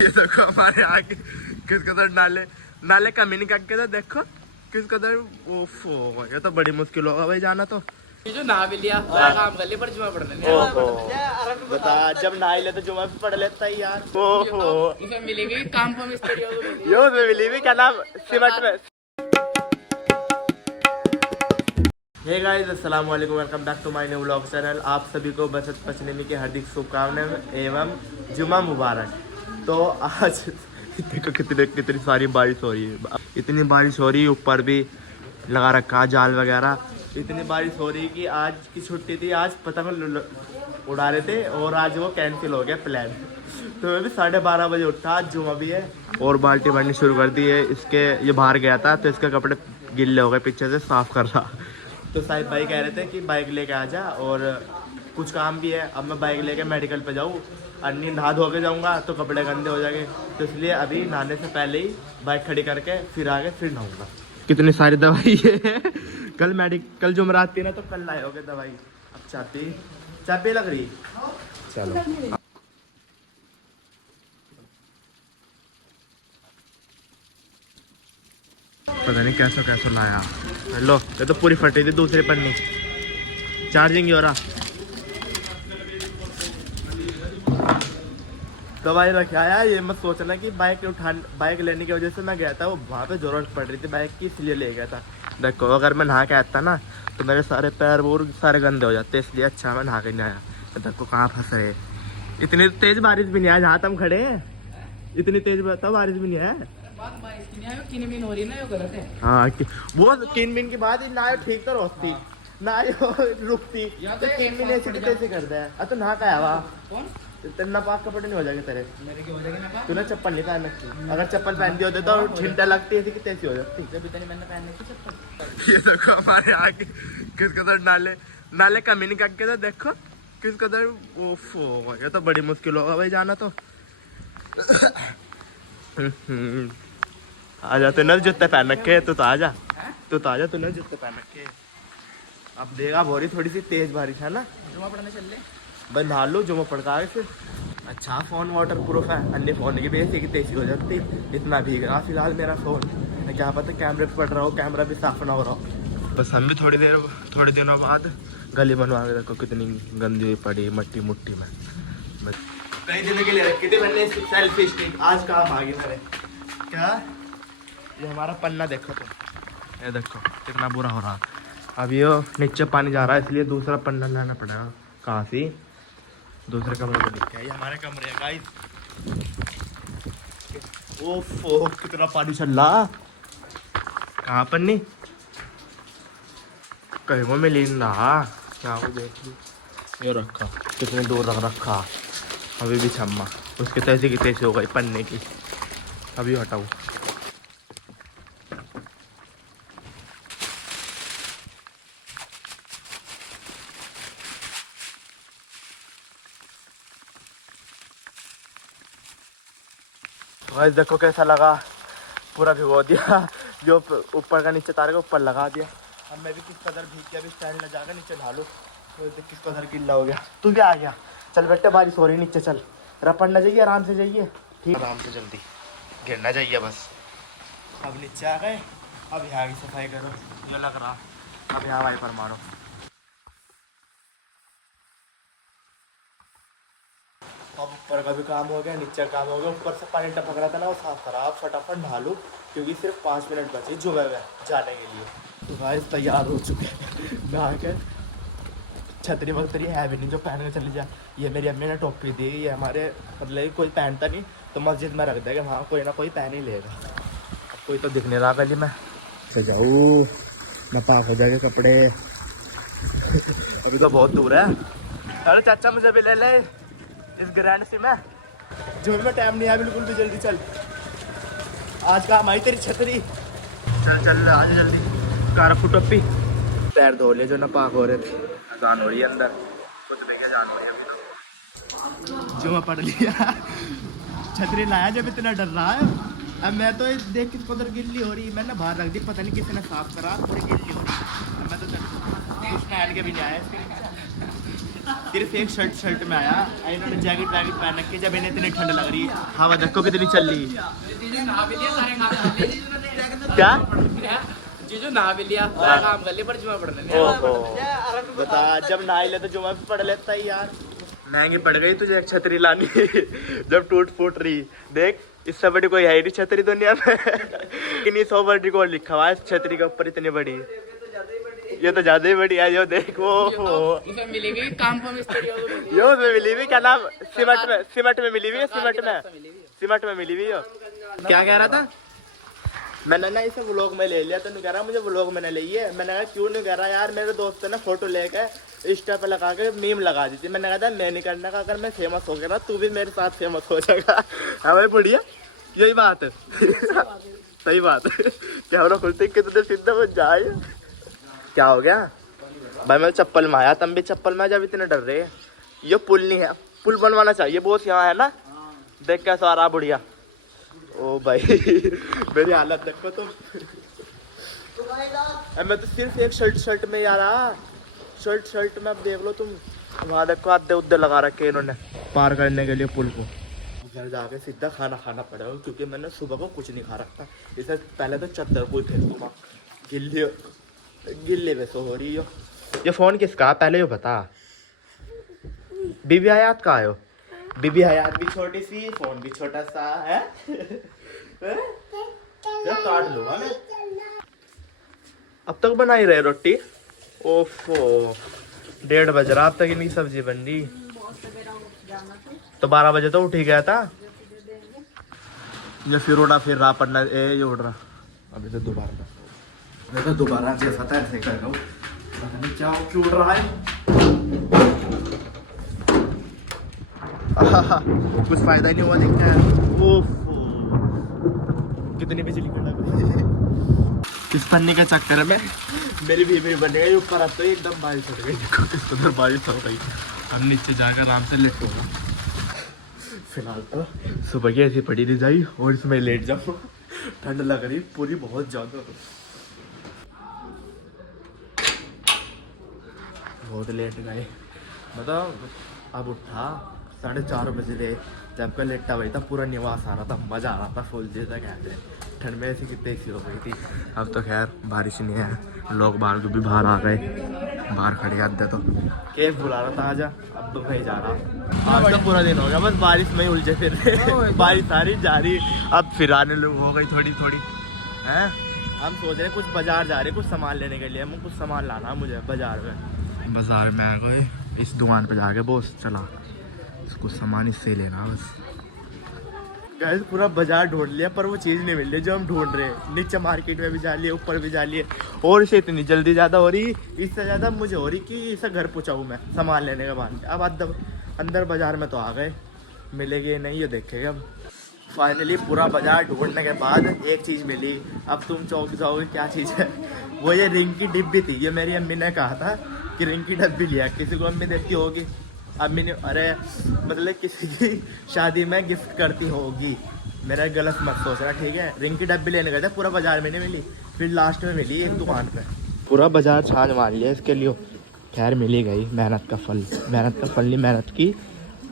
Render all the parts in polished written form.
ये देखो हमारे आगे किस कदर नाले नाले कमी नहीं करके तो देखो किस कदर। ओफो ये तो बड़ी मुश्किल होगा भाई जाना तो। ये जो नहा भी लिया काम कर लिया पर जुमा पढ़ लेने। बता जब नहा ले तो जुमा भी पढ़ लेता है यार। ओहो इसे मिलेगी काम पर मिस्त्री यो मिली भी क्या नाम सिमट में। हे गाइस अस्सलाम वालेकुम, welcome back to my new vlog channel. आप सभी को बसंत पंचमी की हार्दिक शुभकामनाएं एवं जुमा मुबारक। तो आज देखो कितनी सारी बारिश हो रही है, इतनी बारिश हो रही है, ऊपर भी लगा रखा है जाल वगैरह। इतनी बारिश हो रही है कि आज की छुट्टी थी, आज पतंग उड़ा रहे थे और आज वो कैंसिल हो गया प्लान। तो मैं भी 12:30 बजे उठा, आज जुमा भी है और बाल्टी भरनी शुरू कर दी है। इसके ये बाहर गया था तो इसके कपड़े गिल्ले हो गए, पीछे से साफ कर रहा। तो साहिब भाई कह रहे थे कि बाइक लेके आ जा और कुछ काम भी है। अब मैं बाइक लेके मेडिकल पे जाऊँ, अन्नी नहा धो के जाऊँगा तो कपड़े गंदे हो जाएंगे, तो इसलिए अभी नहाने से पहले ही बाइक खड़ी करके फिर आगे फिर नहाऊंगा। कितनी सारी दवाई है कल जुमरात थी ना तो कल लाए होगे दवाई। अब चापी लग रही, चलो पता नहीं कैसा लाया। हेलो ये तो पूरी फटी थी, दूसरे पन्नी चार्जिंग ही हो रहा। तो भाई रखा यार, ये मत सोचना कि बाइक लेने की वजह से मैं गया था, वो वहाँ पे जरूरत पड़ रही थी बाइक की इसलिए ले गया था। देखो अगर मैं नहा के आता ना तो मेरे सारे पैर वो सारे गंदे हो जाते, इसलिए अच्छा मैं नहा के नहीं आया। तो देखो कहाँ फंस रहे, इतनी तेज बारिश भी नहीं है जहाँ तुम खड़े हैं, इतनी तेज बताओ बारिश भी नहीं है। किन हो रही है ना, ये गलत है। हाँ वो 3 दिन के बाद ही ना ठीक तो रोकती ना रुकती, तो 3 दिन ऐसे कैसे करते हैं। तो नहा का आवा तेरे नापाक कपड़े नहीं हो जाएंगे तेरे, मेरे के हो जाएगा ना। तूने चप्पल नहीं पहन रखी, अगर चप्पल पहनती होते तो छिंटा लगती ऐसी कि तैसी हो जाती। जब इतनी मैंने पहन रखी चप्पल। ये देखो हमारे आगे किस कदर नाले कमी नहीं करके तो देखो किस कदर। ओफो ये तो बड़ी मुश्किल होगा भाई जाना तो। आजा तूने जूते पहन रखे, तू तो आजा तूने जूते पहन रखे। अब देगा भोरी थोड़ी सी तेज बारिश है ना, जुमा पढ़ने चल ले बस नहा लो जुमा पड़ता है फिर। अच्छा फ़ोन वाटर प्रूफ है, अन्य फ़ोन की वजह से कि तेज़ी हो जाती, इतना भीग रहा फिलहाल मेरा फ़ोन। क्या पता कैमरे पे पड़ रहा हो, कैमरा भी साफ ना हो रहा हो। बस हम भी थोड़ी दिनों बाद गली बनवा के देखो कितनी गंदी पड़ी मट्टी मुट्टी में। बस कई दिनों के लिए रखी थी मैंने सेल्फी स्टिक, आज काम आ गई मेरे। क्या ये हमारा पन्ना देखो तो, ये देखो कितना बुरा हो रहा। अब ये नीचे पानी जा रहा है इसलिए दूसरा पन्ना लाना पड़ेगा कहाँ से, दूसरे कमरे को दिखा है। ये हमारे कमरे हैं गाइस। ओफो कितना पानी चल रहा, कहाँ पर नहीं कहीं वो मिली रहा क्या वो देख ली। ये रखा कितने दूर रख रखा, अभी भी छम्मा उसके तैसे की तैसे हो गई पन्ने की। अभी हटाऊ गाइस, देखो कैसा लगा, पूरा भिगो दिया, जो ऊपर का नीचे तारे का ऊपर लगा दिया। अब मैं भी किस कदर भीग गया, अभी स्टैंड ले जाकर नीचे ढालू तो किस कदर गिल्ला हो गया। तू क्या आ गया, चल बेटे बारिश हो रही नीचे, चल रपड़ ना जाइए, आराम से जाइए, ठीक आराम से, जल्दी गिरना चाहिए बस। अब नीचे आ गए, अब यहाँ की सफाई करो, ये लग रहा, अब यहाँ वाइपर मारो। अब ऊपर का भी काम हो गया, नीचे का काम हो गया, ऊपर से पानी टपक रहा था ना वो साफ करा। अब फटाफट नहा लूँ क्योंकि सिर्फ 5 मिनट बचे जुमे में जाने के लिए। तो गाइस तैयार हो चुके हैं, नहा के छतरी वतरी है भी नहीं जो पहन के चली जाए। ये मेरी अम्मी ने टोपी दी, ये हमारे मतलब कोई पहनता नहीं तो मस्जिद में रख देगा, वहाँ कोई ना कोई पहन ही लेगा। अब कोई तो दिखने रहा गली में, जाऊँ नापाक हो जाएगा कपड़े। अभी तो बहुत दूर है। अरे चाचा मुझे भी ले ले इस ग्रैंड से में, जो में टाइम नहीं है बिल्कुल भी, जल्दी चल, आज का हमारी तेरी छतरी, चल आज जल्दी कार फुटपी। पैर धो ले जो नापाक हो रहे थे, अजान हो रही है अंदर, कुछ नहीं है जान हो रही है। जो मैं पढ़ लिया, छतरी लाया जब इतना डर रहा है। अब मैं तो देख किस कदर गिल्ली हो रही, मैंने बाहर रख दी, पता नहीं किसी ने साफ करा, थोड़ी गिल्ली हो रही। अब मैं तो कुछ पहन के भी नहीं आया, सिर्फ एक शर्ट में आया, इन्होंने जैकेट पहन रखी। जब इन्हें इतनी ठंड लग रही है, हवा देखो कितनी चल रही है। क्या जीजू नहा भी लिया, सारा काम कर लिया, पर जुमा पढ़ने लिया। बता, जब नहा ले तो जुमा भी पढ़ लेता है यार। महंगी पड़ गई तुझे एक छतरी लानी जब टूट फूट रही। देख, इससे बड़ी कोई है नहीं छतरी दुनिया में। कितनी 100 वर्ड रिकॉर्ड लिखा हुआ है इस छतरी के ऊपर, इतनी बड़ी। ये तो ज्यादा ही बड़ी है। जो देखो इसमें मिली हुई काम को मिस्त्री यो में मिली हुई, क्या नाम, सीमेंट में मिली हुई है, सीमेंट में मिली हुई है। क्या कह रहा था? मैंने ना इसे व्लॉग में ले लिया, तो नहीं कह रहा मुझे व्लॉग में ले लिए। मैंने कहा क्यों नहीं कह रहा यार, मेरे दोस्त ने फोटो लेकर इंस्टा पे लगा के मीम लगा दी थी। मैंने कहा था मैं नहीं करने का, अगर मैं फेमस हो गया ना तू भी मेरे साथ फेमस हो जाएगा। हाँ भाई बढ़िया, यही बात है। सही बात है। कैमरा खुलते कितने सीधा बन जाए। क्या हो गया भाई? मैं चप्पल में आया, तुम भी चप्पल में जब इतने डर रहे। ये पुल नहीं है, पुल बनवाना चाहिए बोस, यहाँ है ना। देख कैसा आ रहा बढ़िया। ओ भाई मेरी हालत देखो तुम। मैं तो सिर्फ एक शर्ट में यार, शर्ट में अब देख लो तुम। वहाँ देखो आधे उद्धे लगा रखे इन्होंने पार करने के लिए पुल को। घर जाके सीधा खाना खाना पड़ेगा, क्योंकि मैंने सुबह को कुछ नहीं खा रखा। इससे पहले तो चद्दर को थे गिल्ले में सो हो रही हो। ये फोन किसका पहले ये बता। बीबी हयात का आयो? बीबी हयात भी छोटी सी, फोन भी छोटा सा है। काट लूंगा मैं। अब तक बना ही रहे रोटी? ओफो 1:30 बज रहा, अब तक इनकी सब्जी बन रही। तो 12 बजे तो उठ ही गया था। ये फिर उड़ा फिर रहा पड़ना, ये उड़ रहा अभी तो दोबारा। मैं तो दोबारा जैसा था ऐसे कर रहा हूँ, पता नहीं क्या क्यों उड़ रहा है। कुछ फायदा ही नहीं हुआ देखते हैं। ओफो कितनी बिजली कड़क। इस पन्नी के चक्कर में मेरी बीबी बन गई ऊपर। अब तो एकदम बारिश हो गई, देखो किस कदर बारिश हो गई। हम नीचे जाकर आराम से लेट होगा। फिलहाल तो सुबह की ऐसी पड़ी रह जाई और इसमें लेट जाऊँ। ठंड लग रही पूरी बहुत ज्यादा, बहुत लेट गए। मतलब अब उठा 4:30 बजे थे, जब का लेटा हुआ था पूरा निवास आ रहा था, मज़ा आ रहा था फुल जी तक। कहते ठंड में ऐसी कितनी सी हो गई थी। अब तो खैर बारिश नहीं है, लोग बाहर को भी बाहर आ गए, बाहर खड़े आते तो केस बुला रहा था आजा, अब तो नहीं जा रहा। आज तो पूरा दिन हो गया बस बारिश में ही उलझे फिर रहे। बारिश आ रही जा रही, अब फिर आने हो गई थोड़ी थोड़ी हैं। हम सोच रहे कुछ बाजार जा रहे कुछ सामान लेने के लिए, हम कुछ सामान लाना मुझे बाजार में आ गए। इस दुकान पे जाके बॉस चला कुछ सामान इससे लेना बस। गाइस पूरा बाजार ढूंढ लिया पर वो चीज़ नहीं मिल रही जो हम ढूंढ रहे हैं। नीचे मार्केट में भी जा लिए, ऊपर भी जा लिए, और इसे इतनी जल्दी ज़्यादा हो रही, इससे ज़्यादा मुझे हो रही कि इसे घर पहुँचाऊँ मैं सामान लेने के बाद। अब अंदर बाजार में तो आ गए, मिलेगी नहीं ये देखेगा। अब फाइनली पूरा बाजार ढूंढने के बाद एक चीज़ मिली। अब तुम चौंक जाओगे क्या चीज़ है। वो ये रिंग की डिब्बी थी। ये मेरी अम्मी ने कहा था कि रिंग की डब्बी लिया, किसी को अम्मी देखती होगी। अम्मी ने अरे मतलब किसी की शादी में गिफ्ट करती होगी, मेरा गलत मत सोचना ठीक है। रिंग की डब्बी लेने गए थे, पूरा बाजार में नहीं मिली, फिर लास्ट में मिली एक दुकान पे। पूरा बाजार छान मार लिया इसके लिए, खैर मिली गई। मेहनत का फल नहीं, मेहनत की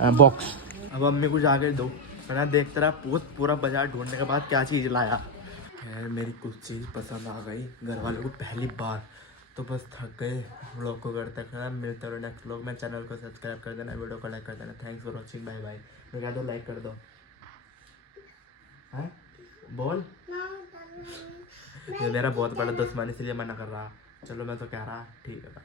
बॉक्स। अब अम्मी को जाके दो, मैंने देखता रहा पूरा बाजार ढूंढने के बाद क्या चीज़ लाया। खैर मेरी कुछ चीज़ पसंद आ गई घर वालों को पहली बार, तो बस थक गए। व्लॉग को करते करना, मिलते रहो नेक्स्ट व्लॉग में। चैनल को सब्सक्राइब कर देना, वीडियो को लाइक कर देना। Thanks for watching, bye bye. मैं कह दो लाइक कर दो, हैं बोल। ये मेरा बहुत बड़ा दुश्मन इसलिए मना कर रहा। चलो मैं तो कह रहा ठीक है।